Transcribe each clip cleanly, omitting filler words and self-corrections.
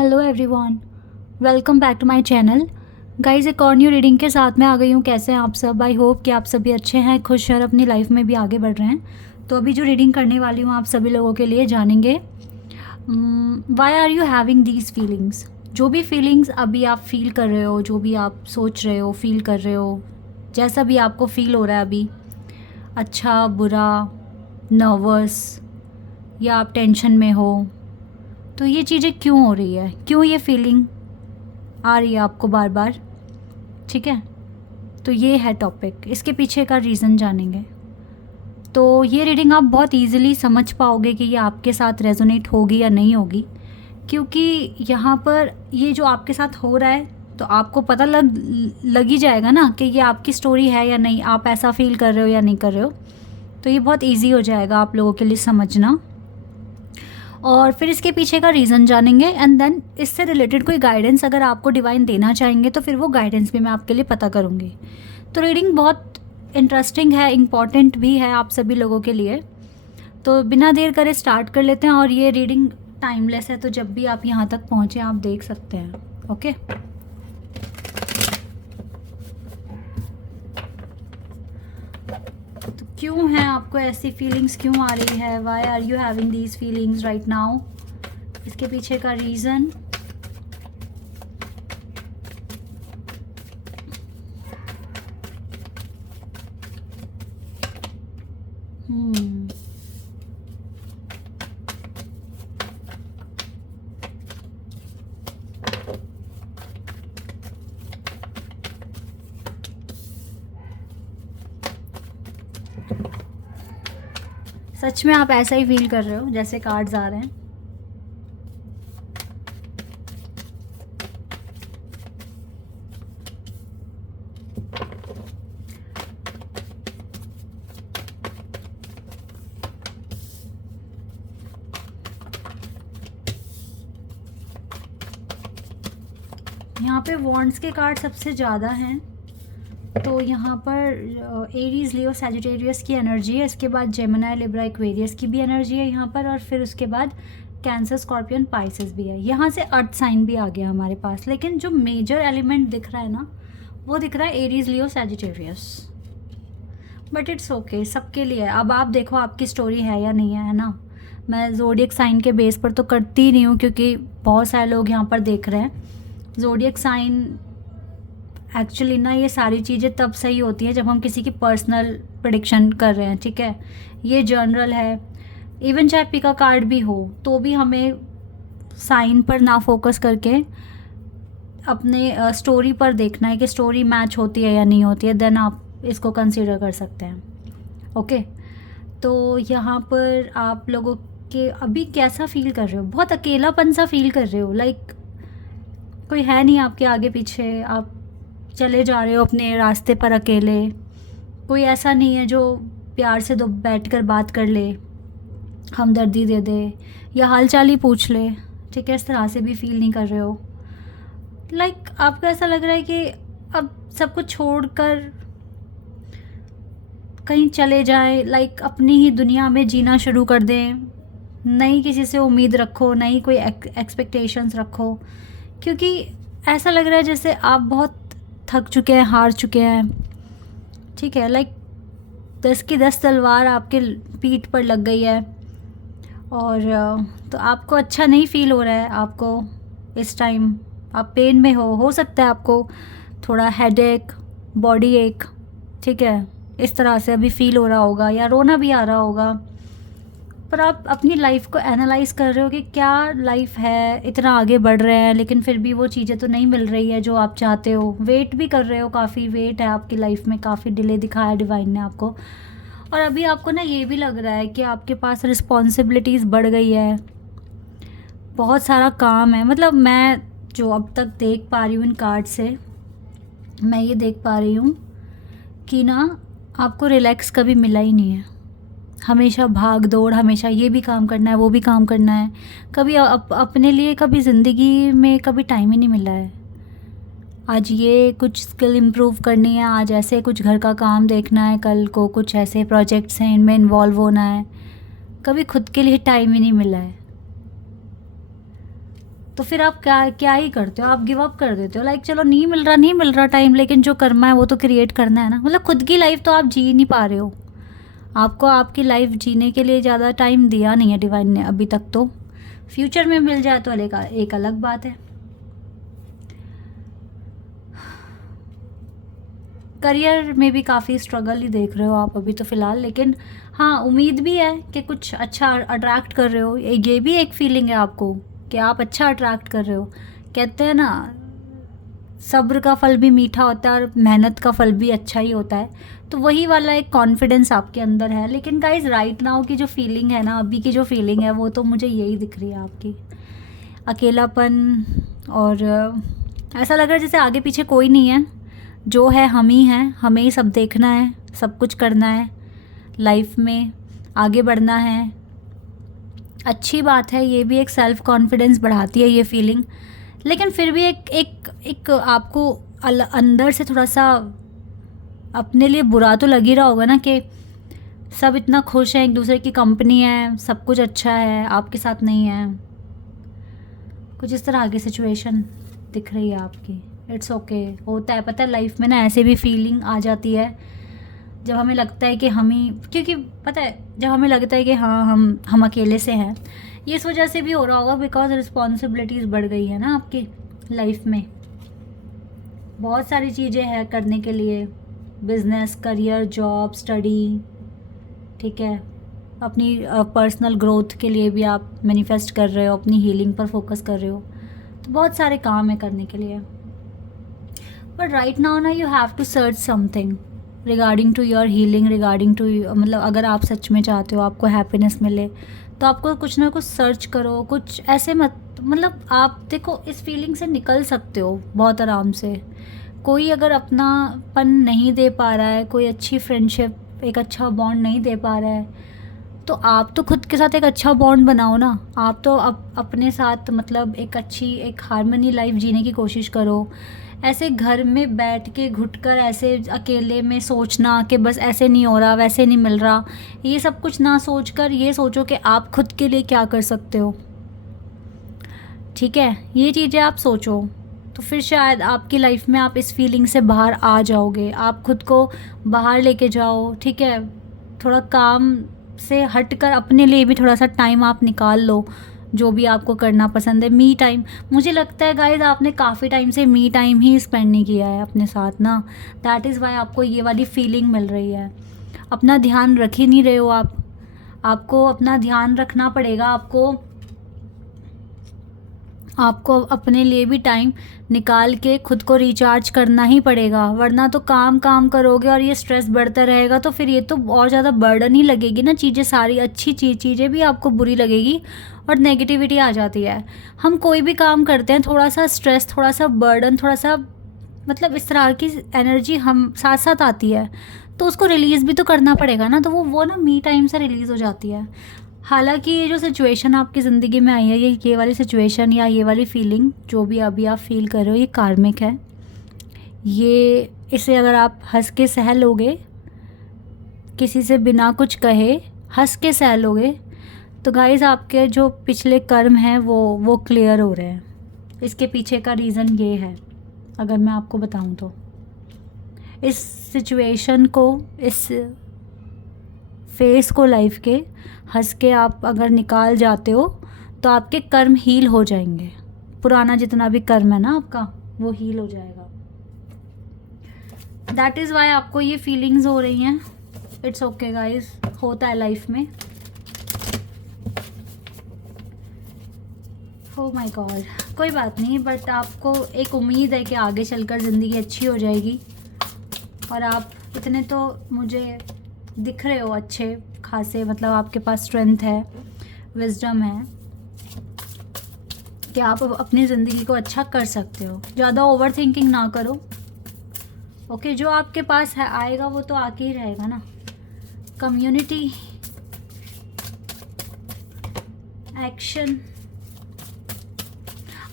Hello everyone, welcome back to my channel. Guys, एक और new reading के साथ मैं आ गई हूँ। कैसे हैं आप सब? आई होप कि आप सभी अच्छे हैं, खुश हैं और अपनी लाइफ में भी आगे बढ़ रहे हैं। तो अभी जो रीडिंग करने वाली हूँ आप सभी लोगों के लिए जानेंगे why are you having these feelings. जो भी फीलिंग्स अभी आप फील कर रहे हो, जो भी आप सोच रहे हो, फील कर रहे हो, जैसा भी आपको फील हो रहा है अभी, अच्छा, बुरा, नर्वस या आप टेंशन में हो, तो ये चीज़ें क्यों हो रही है, क्यों ये फीलिंग आ रही है आपको बार बार। ठीक है, तो ये है टॉपिक, इसके पीछे का रीज़न जानेंगे। तो ये रीडिंग आप बहुत इजीली समझ पाओगे कि ये आपके साथ रेजोनेट होगी या नहीं होगी, क्योंकि यहाँ पर ये जो आपके साथ हो रहा है तो आपको पता लग ही जाएगा ना कि ये आपकी स्टोरी है या नहीं, आप ऐसा फील कर रहे हो या नहीं कर रहे हो। तो ये बहुत ईजी हो जाएगा आप लोगों के लिए समझना। और फिर इसके पीछे का रीज़न जानेंगे एंड देन इससे रिलेटेड कोई गाइडेंस अगर आपको डिवाइन देना चाहेंगे तो फिर वो गाइडेंस भी मैं आपके लिए पता करूँगी। तो रीडिंग बहुत इंटरेस्टिंग है, इम्पॉर्टेंट भी है आप सभी लोगों के लिए। तो बिना देर करे स्टार्ट कर लेते हैं। और ये रीडिंग टाइमलेस है, तो जब भी आप यहाँ तक पहुँचे आप देख सकते हैं। ओके, तो क्यों है आपको ऐसी फीलिंग्स, क्यों आ रही है, why are you having these feelings right now, इसके पीछे का रीज़न। सच में आप ऐसा ही फील कर रहे हो जैसे कार्ड्स आ रहे हैं। यहाँ पे वॉन्ड्स के कार्ड सबसे ज़्यादा हैं। तो यहाँ पर एरीज, लियो, सैजिटेरियस की एनर्जी है। इसके बाद जेमिनी, लिब्रा, एक्वेरियस की भी एनर्जी है यहाँ पर। और फिर उसके बाद कैंसर, स्कॉर्पियन, पाइसेस भी है। यहाँ से अर्थ साइन भी आ गया हमारे पास। लेकिन जो मेजर एलिमेंट दिख रहा है ना, वो दिख रहा है Aries, Leo, Sagittarius. But it's okay, सबके लिए। अब आप देखो आपकी स्टोरी है या नहीं है ना। मैं ज़ोडिएक साइन के बेस पर तो करती ही नहीं हूँ, क्योंकि बहुत सारे लोग यहाँ पर देख रहे हैं। ज़ोडिएक साइन एक्चुअली ना, ये सारी चीज़ें तब सही होती हैं जब हम किसी की पर्सनल प्रेडिक्शन कर रहे हैं। ठीक है, ये जनरल है। इवन चाहे पिका कार्ड भी हो तो भी हमें साइन पर ना फोकस करके अपने स्टोरी पर देखना है कि स्टोरी मैच होती है या नहीं होती है। देन आप इसको कंसीडर कर सकते हैं। ओके, तो यहाँ पर आप लोगों के अभी कैसा फील कर रहे हो? बहुत अकेलापन सा फील कर रहे हो, लाइक कोई है नहीं आपके आगे पीछे, आप चले जा रहे हो अपने रास्ते पर अकेले। कोई ऐसा नहीं है जो प्यार से दो बैठ कर बात कर ले, हमदर्दी दे दे या हालचाल ही पूछ ले। ठीक है, इस तरह से भी फील नहीं कर रहे हो। लाइक आपको ऐसा लग रहा है कि अब सब कुछ छोड़कर कहीं चले जाएं, लाइक अपनी ही दुनिया में जीना शुरू कर दें। नहीं किसी से उम्मीद रखो, नहीं कोई एक्सपेक्टेशंस रखो, क्योंकि ऐसा लग रहा है जैसे आप बहुत थक चुके हैं, हार चुके हैं। ठीक है, लाइक 10 की 10 तलवार आपके पीठ पर लग गई है। और तो आपको अच्छा नहीं फील हो रहा है। आपको इस टाइम आप पेन में हो सकता है आपको थोड़ा हेडेक, बॉडी एक, ठीक है, इस तरह से अभी फील हो रहा होगा, या रोना भी आ रहा होगा। पर आप अपनी लाइफ को एनालाइज कर रहे हो कि क्या लाइफ है, इतना आगे बढ़ रहे हैं लेकिन फिर भी वो चीज़ें तो नहीं मिल रही है जो आप चाहते हो। वेट भी कर रहे हो, काफ़ी वेट है आपकी लाइफ में, काफ़ी डिले दिखाया डिवाइन ने आपको। और अभी आपको ना ये भी लग रहा है कि आपके पास रिस्पॉन्सिबिलिटीज़ बढ़ गई है, बहुत सारा काम है। मतलब मैं जो अब तक देख पा रही हूँ इन कार्ड से, मैं ये देख पा रही हूँ कि ना आपको रिलैक्स कभी मिला ही नहीं है। हमेशा भाग दौड़, हमेशा ये भी काम करना है, वो भी काम करना है। कभी अपने लिए कभी ज़िंदगी में कभी टाइम ही नहीं मिला है। आज ये कुछ स्किल इम्प्रूव करनी है, आज ऐसे कुछ घर का काम देखना है, कल को कुछ ऐसे प्रोजेक्ट्स हैं इनमें इन्वॉल्व होना है। कभी खुद के लिए टाइम ही नहीं मिला है। तो फिर आप क्या क्या ही करते हो, आप गिव अप कर देते हो। लाइक चलो नहीं मिल रहा टाइम, लेकिन जो करना है वो तो क्रिएट करना है ना। मतलब खुद की लाइफ तो आप जी नहीं पा रहे हो, आपको आपकी लाइफ जीने के लिए ज़्यादा टाइम दिया नहीं है डिवाइन ने अभी तक। तो फ्यूचर में मिल जाए तो एक अलग बात है। करियर में भी काफ़ी स्ट्रगल ही देख रहे हो आप अभी तो फ़िलहाल, लेकिन हाँ उम्मीद भी है कि कुछ अच्छा अट्रैक्ट कर रहे हो। ये भी एक फीलिंग है आपको कि आप अच्छा अट्रैक्ट कर रहे हो। कहते हैं ना, सब्र का फल भी मीठा होता है और मेहनत का फल भी अच्छा ही होता है। तो वही वाला एक कॉन्फिडेंस आपके अंदर है। लेकिन गाइज राइट नाउ की जो फीलिंग है ना, अभी की जो फीलिंग है, वो तो मुझे यही दिख रही है आपकी, अकेलापन। और ऐसा लग रहा है जैसे आगे पीछे कोई नहीं है, जो है हम ही हैं, हमें ही सब देखना है, सब कुछ करना है, लाइफ में आगे बढ़ना है। अच्छी बात है, ये भी एक सेल्फ कॉन्फिडेंस बढ़ाती है ये फीलिंग। लेकिन फिर भी एक आपको अंदर से थोड़ा सा अपने लिए बुरा तो लग ही रहा होगा ना कि सब इतना खुश हैं, एक दूसरे की कंपनी है, सब कुछ अच्छा है, आपके साथ नहीं है। कुछ इस तरह की सिचुएशन दिख रही है आपकी। इट्स ओके, होता है, पता है लाइफ में ना ऐसे भी फीलिंग आ जाती है जब हमें लगता है कि हम ही, क्योंकि पता है जब हमें लगता है कि हाँ हम अकेले से हैं। ये इस वजह से भी हो रहा होगा बिकॉज रिस्पॉन्सिबिलिटीज़ बढ़ गई है ना आपकी लाइफ में। बहुत सारी चीज़ें हैं करने के लिए, बिजनेस, करियर, जॉब, स्टडी, ठीक है। अपनी पर्सनल ग्रोथ के लिए भी आप मैनिफेस्ट कर रहे हो, अपनी हीलिंग पर फोकस कर रहे हो, तो बहुत सारे काम है करने के लिए। बट राइट नाउ ना you have to search something regarding to your healing, regarding to, मतलब अगर आप सच में चाहते हो आपको हैप्पीनेस मिले तो आपको कुछ ना कुछ सर्च करो। कुछ ऐसे मतलब आप देखो इस फीलिंग से निकल सकते हो बहुत आराम से। कोई अगर अपनापन नहीं दे पा रहा है, कोई अच्छी फ्रेंडशिप, एक अच्छा बॉन्ड नहीं दे पा रहा है, तो आप तो खुद के साथ एक अच्छा बॉन्ड बनाओ ना। आप तो अपने साथ मतलब एक हार्मनी लाइफ जीने की कोशिश करो। ऐसे घर में बैठ के घुटकर ऐसे अकेले में सोचना कि बस ऐसे नहीं हो रहा, वैसे नहीं मिल रहा, ये सब कुछ ना सोचकर ये सोचो कि आप खुद के लिए क्या कर सकते हो, ठीक है। ये चीज़ें आप सोचो तो फिर शायद आपकी लाइफ में आप इस फीलिंग से बाहर आ जाओगे। आप खुद को बाहर लेके जाओ, ठीक है। थोड़ा काम से हटकर अपने लिए भी थोड़ा सा टाइम आप निकाल लो, जो भी आपको करना पसंद है। मी टाइम, मुझे लगता है गाइस आपने काफ़ी टाइम से मी टाइम ही स्पेंड नहीं किया है अपने साथ ना, दैट इज़ वाई आपको ये वाली फीलिंग मिल रही है। अपना ध्यान रख ही नहीं रहे हो आप, आपको अपना ध्यान रखना पड़ेगा। आपको अपने लिए भी टाइम निकाल के खुद को रिचार्ज करना ही पड़ेगा, वरना तो काम करोगे और ये स्ट्रेस बढ़ता रहेगा तो फिर ये तो और ज़्यादा बर्डन ही लगेगी ना। चीज़ें सारी अच्छी चीज़ें भी आपको बुरी लगेगी और नेगेटिविटी आ जाती है। हम कोई भी काम करते हैं, थोड़ा सा स्ट्रेस, थोड़ा सा बर्डन, थोड़ा सा मतलब इस तरह की एनर्जी हम साथ साथ आती है, तो उसको रिलीज़ भी तो करना पड़ेगा ना। तो वो ना मी टाइम से रिलीज़ हो जाती है। हालांकि ये जो सिचुएशन आपकी ज़िंदगी में आई है, ये वाली सिचुएशन या ये वाली फीलिंग जो भी अभी आप फील कर रहे हो, ये कार्मिक है। ये इसे अगर आप हंस के सह लोगे, किसी से बिना कुछ कहे हंस के सह लोगे, तो गाइस आपके जो पिछले कर्म हैं वो क्लियर हो रहे हैं। इसके पीछे का रीज़न ये है, अगर मैं आपको बताऊं तो इस सिचुएशन को, इस फेस को लाइफ के हंस के आप अगर निकाल जाते हो तो आपके कर्म हील हो जाएंगे। पुराना जितना भी कर्म है ना आपका, वो हील हो जाएगा। दैट इज़ वाई आपको ये फीलिंग्स हो रही हैं। इट्स ओके गाइस, होता है लाइफ में। ओह माय गॉड, कोई बात नहीं, बट आपको एक उम्मीद है कि आगे चलकर ज़िंदगी अच्छी हो जाएगी। और आप इतने तो मुझे दिख रहे हो अच्छे खासे, मतलब आपके पास स्ट्रेंथ है, विजडम है कि आप अपनी ज़िंदगी को अच्छा कर सकते हो। ज़्यादा ओवर थिंकिंग ना करो, ओके। जो आपके पास है आएगा वो तो आके ही रहेगा ना। कम्युनिटी, एक्शन,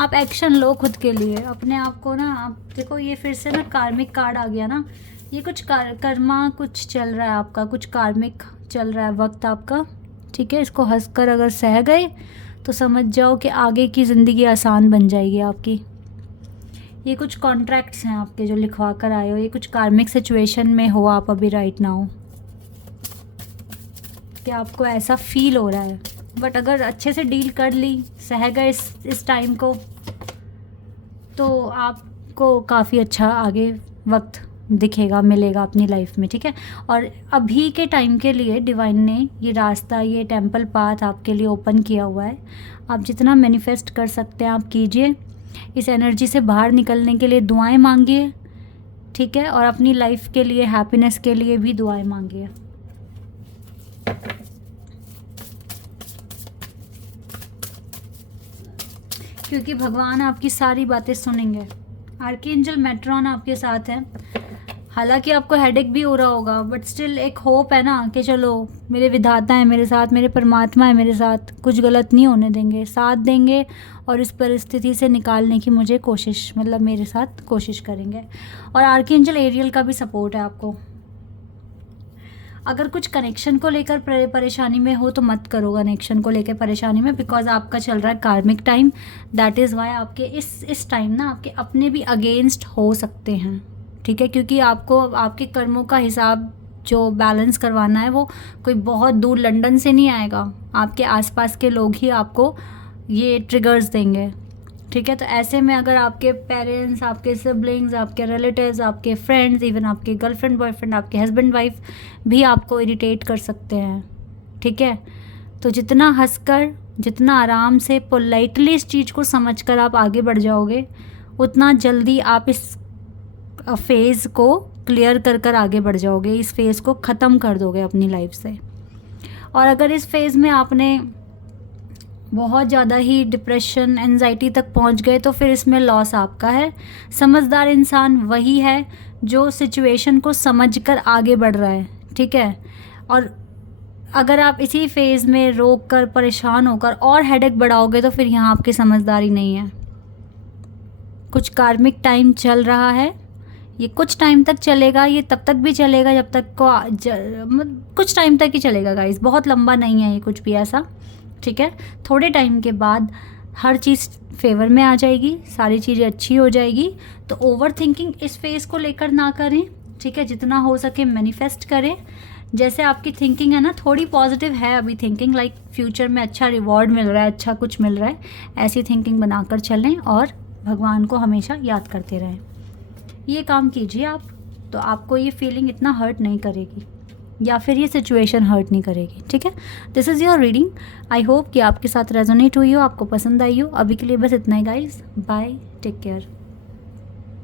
आप एक्शन लो खुद के लिए, अपने आप को ना। आप देखो ये फिर से ना कार्मिक कार्ड आ गया ना, ये कुछ कर्मा कुछ चल रहा है आपका, कुछ कार्मिक चल रहा है वक्त आपका, ठीक है। इसको हंसकर अगर सह गए तो समझ जाओ कि आगे की ज़िंदगी आसान बन जाएगी आपकी। ये कुछ कॉन्ट्रैक्ट्स हैं आपके जो लिखवा कर आए हो, ये कुछ कार्मिक सिचुएशन में हो आप अभी राइट नाउ, कि आपको ऐसा फील हो रहा है। बट अगर अच्छे से डील कर ली, सह गए इस टाइम को, तो आपको काफ़ी अच्छा आगे वक्त दिखेगा, मिलेगा अपनी लाइफ में, ठीक है। और अभी के टाइम के लिए डिवाइन ने ये रास्ता, ये टेंपल पाथ आपके लिए ओपन किया हुआ है। आप जितना मैनिफेस्ट कर सकते हैं आप कीजिए, इस एनर्जी से बाहर निकलने के लिए दुआएं मांगिए, ठीक है, और अपनी लाइफ के लिए, हैप्पीनेस के लिए भी दुआएं मांगिए। क्योंकि भगवान आपकी सारी बातें सुनेंगे। आर्कएंजल मेट्रॉन आपके साथ है। हालांकि आपको हेडेक भी हो रहा होगा, बट स्टिल एक होप है ना कि चलो मेरे विधाता है मेरे साथ, मेरे परमात्मा है मेरे साथ, कुछ गलत नहीं होने देंगे, साथ देंगे और इस परिस्थिति से निकालने की मुझे कोशिश, मतलब मेरे साथ कोशिश करेंगे। और आर्कएंजल एरियल का भी सपोर्ट है आपको। अगर कुछ कनेक्शन को लेकर परेशानी में हो तो मत करो कनेक्शन को लेकर परेशानी में, बिकॉज आपका चल रहा है कार्मिक टाइम। दैट इज़ वाई आपके इस टाइम ना आपके अपने भी अगेंस्ट हो सकते हैं, ठीक है, क्योंकि आपको आपके कर्मों का हिसाब जो बैलेंस करवाना है वो कोई बहुत दूर लंदन से नहीं आएगा, आपके आसपास के लोग ही आपको ये ट्रिगर्स देंगे, ठीक है। तो ऐसे में अगर आपके पेरेंट्स, आपके सिबलिंग्स, आपके रिलेटिव्स, आपके फ्रेंड्स, इवन आपके गर्लफ्रेंड बॉयफ्रेंड, आपके हस्बैंड वाइफ भी आपको इरिटेट कर सकते हैं, ठीक है। तो जितना हंसकर, जितना आराम से पोलाइटली इस चीज़ को समझकर आप आगे बढ़ जाओगे, उतना जल्दी आप इस फेज़ को क्लियर कर आगे बढ़ जाओगे, इस फेज़ को ख़त्म कर दोगे अपनी लाइफ से। और अगर इस फेज़ में आपने बहुत ज़्यादा ही डिप्रेशन, एंजाइटी तक पहुंच गए, तो फिर इसमें लॉस आपका है। समझदार इंसान वही है जो सिचुएशन को समझकर आगे बढ़ रहा है, ठीक है। और अगर आप इसी फेज़ में रोक कर, परेशान होकर और हेडेक बढ़ाओगे, तो फिर यहाँ आपकी समझदारी नहीं है। कुछ कार्मिक टाइम चल रहा है, ये कुछ टाइम तक चलेगा, ये तब तक भी चलेगा जब तक कुछ टाइम तक ही चलेगा गाइस, बहुत लंबा नहीं है ये कुछ भी ऐसा, ठीक है। थोड़े टाइम के बाद हर चीज़ फेवर में आ जाएगी, सारी चीज़ें अच्छी हो जाएगी। तो ओवर थिंकिंग इस फेज़ को लेकर ना करें, ठीक है। जितना हो सके मैनिफेस्ट करें। जैसे आपकी थिंकिंग है ना थोड़ी पॉजिटिव है अभी थिंकिंग, लाइक फ्यूचर में अच्छा रिवॉर्ड मिल रहा है, अच्छा कुछ मिल रहा है, ऐसी थिंकिंग बनाकर चलें और भगवान को हमेशा याद करते रहें। ये काम कीजिए आप, तो आपको ये फीलिंग इतना हर्ट नहीं करेगी, या फिर ये सिचुएशन हर्ट नहीं करेगी, ठीक है। This is your reading. I hope कि आपके साथ रेजोनेट हुई हो, आपको पसंद आई हो। अभी के लिए बस इतना ही गाइस, बाय, टेक केयर।